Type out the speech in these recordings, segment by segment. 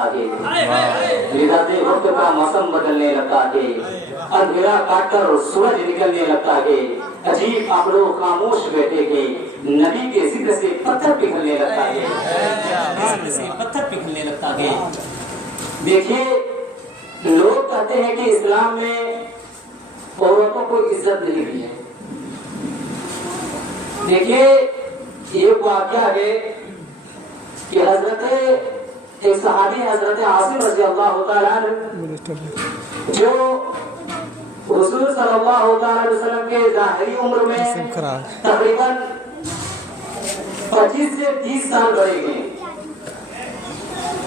आगे धीरे वक्त का मौसम बदलने लगता है, अंधेरा काटकर सूरज निकलने लगता है। अजीब आप लोग खामोश बैठेंगे, नबी के जिक्र से पत्थर पिघलने लगता है, जिक्र से पत्थर पिघलने लगता है। देखिए, लोग कहते हैं कि इस्लाम में औरतों को इज्जत नहीं दी है। देखिए, ये वाक़या है कि एक सहाबी हजरत आसिम रज़ी अल्लाह तआला अन्हु जो हुजूर सल्लल्लाहु अलैहि वसल्लम के ज़ाहिरी उम्र में तकरीबन 25 से 30 साल बड़े हैं,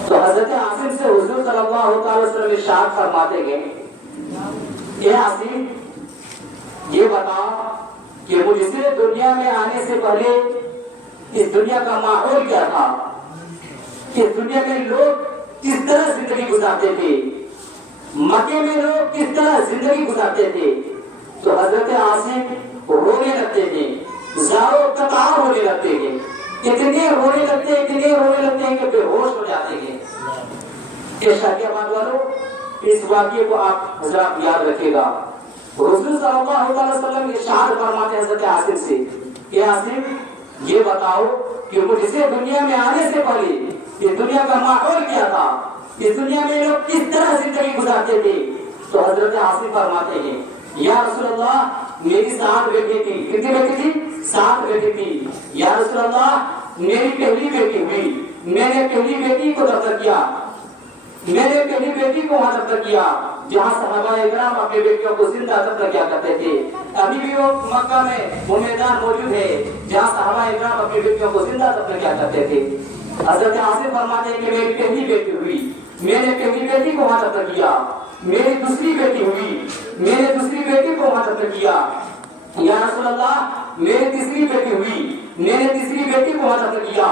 तो हजरत आसिम से हुजूर सल्लल्लाहु अलैहि वसल्लम इरशाद फरमाते हैं, ये आसिम ये बताओ कि मुझसे दुनिया में आने से पहले इस दुनिया का माहौल क्या था, इस दुनिया में लोग किस तरह जिंदगी गुजारते थे, मक्के में लोग किस तरह जिंदगी गुजारते थे। तो हजरत आसिम रोने लगते थे, ज़ारो कतार होने लगते थे, इतने रोने लगते हैं कि बेहोश हो जाते हैं। ये शाकियाबाद वालों, इस वाक़ये को आप हजरात याद रखिएगा। हुजूर सल्लल्लाहु अलैहि वसल्लम इरशाद फरमाते हैं हजरत आसिम से, ये आसिम ये बताओ कि मुझसे दुनिया में आने से पहले इस दुनिया का माहौल क्या था, इस दुनिया में लोग किस तरह जिंदगी गुजारते थे। तो हजरत आसिम फरमाते हैं, या रसूलल्लाह, मेरी 7 बेटी थी। कितनी बेटी थी? 7 बेटी थी। या रसूलल्लाह, मेरी पहली बेटी हुई, मैंने पहली बेटी को दफन किया, मैंने पहली बेटी को वहां दफन किया जहाँ सहाबाए किराम अपने बेटियों को जिंदा दफन किया करते थे। अभी भी वो मक्का में वो मैदान मौजूद है जहाँ सहाबाए किराम अपनी बेटियों को जिंदा दफन किया करते थे। हजरत आसिम फरमाते हैं कि मेरी पहली बेटी हुई, मैंने पहली बेटी को वहां दफन किया, मेरी दूसरी बेटी हुई, मैंने दूसरी बेटी को वहां दफन किया। या रसूलल्लाह, मेरी तीसरी बेटी हुई, मैंने तीसरी बेटी को वहां दफन किया।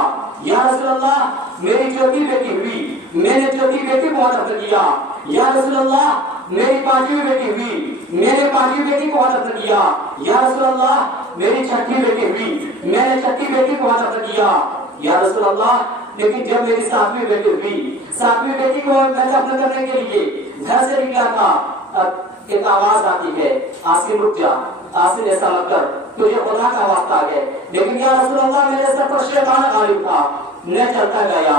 या रसूलल्लाह, मेरी चौथी बेटी हुई, मैंने चौथी बेटी को वहां दफन किया। या रसूलल्लाह, मेरी 5वीं बेटी हुई, मैंने 5वीं बेटी को वहां दफन किया। या रसूलल्लाह, मेरी 6ठी बेटी हुई, मैंने 6ठी बेटी को वहां दफन किया। या रसूलल्लाह, लेकिन जब मेरी 7वीं बेटी हुई, 7वीं बेटी को मैं दफन करने के लिए घर से निकला था, एक आवाज आती है, आसिम रुक जा, आसिम ऐसा मत कर, तुझे खुदा का वास्ता है। लेकिन या रसूलल्लाह, मेरे सर पर शैतान गालिब था। मैं चलता गया,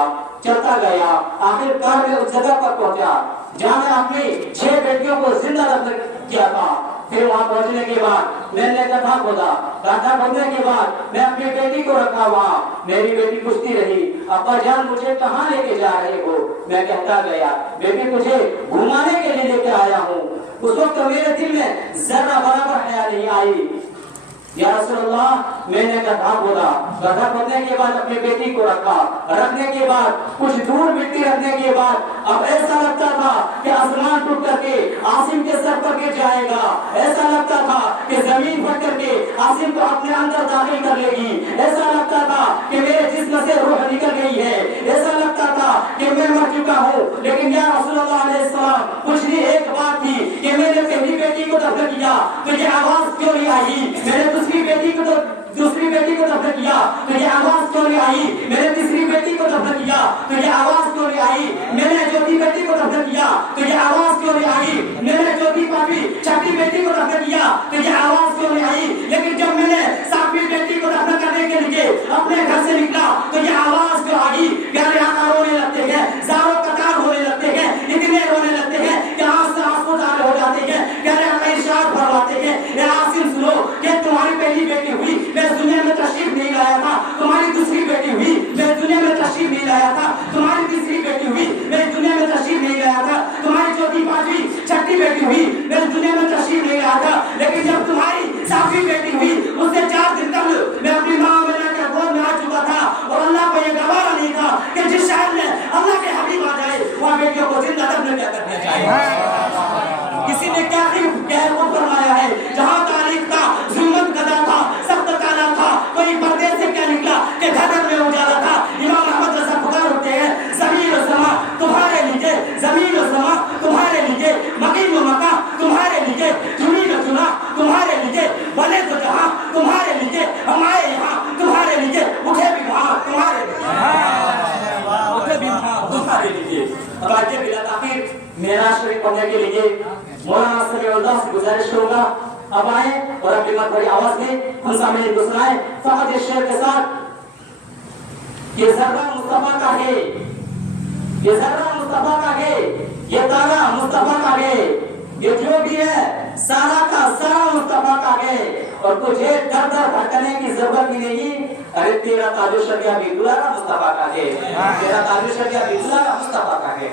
आखिरकार मैं उस जगह पर पहुंचा जहाँ मैं अपनी 6 बेटियों को जिंदा दफन किया था। फिर वहां पहुंचने के बाद मैंने गड्ढा खोदा, गड्ढा खोदने के बाद मैं अपनी बेटी को रखा वहां। मेरी बेटी पूछती रही, अब्बा जान मुझे कहाँ लेके जा रहे हो? मैं कहता गया, बेटी तुझे घुमाने के लिए लेके आया हूँ। उस वक्त मेरे दिल में जरा बराबर हया नहीं आई। या रसूलल्लाह, मैंने गड्ढा खोदा, गड्ढा खोदने के बाद अपनी बेटी को रखा, रखने के बाद कुछ दूर मिट्टी रखने के बाद अब ऐसा लगता था कि आसमान टूट करके आसिम के सर पर गिर जाएगा। ऐसा लगता था कि जमीन फट करके आसिम को अपने अंदर दाखिल कर लेगी। ऐसा लगता था कि मेरे जिस्म से रूह निकल गई है। ऐसा लगता था कि मैं मर चुका हूँ। लेकिन या रसूलल्लाह अलैहिस्सलाम, कुछ नहीं, एक बात थी कि मैंने पहली बेटी को दफन किया तो ये आवाज क्यों नहीं आई? मैंने दूसरी बेटी को दफन किया तो ये आवाज क्यों नहीं आई? मैंने तीसरी बेटी को दफन किया तो ये आवाज क्यों नहीं आई? मैंने चौथी बेटी को दफन किया तो ये आवाज क्यों नहीं आई? मैंने चौथी 5वीं 6ठी बेटी को दफन किया तो ये आवाज क्यों नहीं आई? लेकिन जब मैंने 7वीं बेटी को दफन करने के लिए अपने घर से निकला तो ये आवाज क्यों आई? प्यारे आका रोने लगते हैं, ज़ारो कतार होने लगते हैं, इतने रोने लगते हैं कि आंख से आंसू जाने हो जाते हैं। प्यारे आका इरशाद फरमाते हैं, ए आसिम सुनो कि तुम्हारी पहली बेटी हुई, मैं दुनिया में तशरीफ नहीं लाया था। तुम्हारी दूसरी बेटी हुई, मैं दुनिया में तशरीफ नहीं लाया था। तुम्हारी तीसरी बेटी हुई, मैं दुनिया में तशरीफ नहीं लाया था। तुम्हारी चौथी 5वीं 6ठी बेटी हुई, मैं दुनिया में तशरीफ नहीं लाया था। लेकिन जब तुम्हारी 7वीं बेटी हुई, उससे 4 दिन कबल मैं अपनी माँ के गोद में आ चुका था और अल्लाह को यह गवारा नहीं था कि जिस शहर में अल्लाह के हबीब आ जाए वहाँ बेटियों को जिंदा दफन क्या कर दिया जाए। किसी ने क्या फरमाया है, जहाँ तारीख था, जुल्मत गदा था, सख्त काला था, कोई पर्दे से क्या निकला कि घर में उजाला था। इमाम अहमद रज़ा पुकार होते हैं, ज़मीन और समा तुम्हारे लिए, ज़मीन और समा तुम्हारे लिए, मकीन व मका तुम्हारे लिए, चुनी न चुना तुम्हारे लिए, बने तो अब आगे बिला ताकीर मेरा शरीफ पढ़ने के लिए मौलाना समीउल्लाह से गुजारिश करूंगा, अब आए और अपनी मत बड़ी आवाज में हम सामने इनको सुनाए फकत इस शेर के साथ। ये जर्रा मुस्तफा का है, ये जर्रा मुस्तफा का है, ये तारा मुस्तफा का है, ये जो भी है सारा का सारा मुस्तफा का है और तुझे दर दर भटकने की जरूरत भी नहीं। अरे तेरा ताजो शरिया भी दुलारा मुस्तफा का है, तेरा ताजो शरिया भी दुलारा मुस्तफा का है।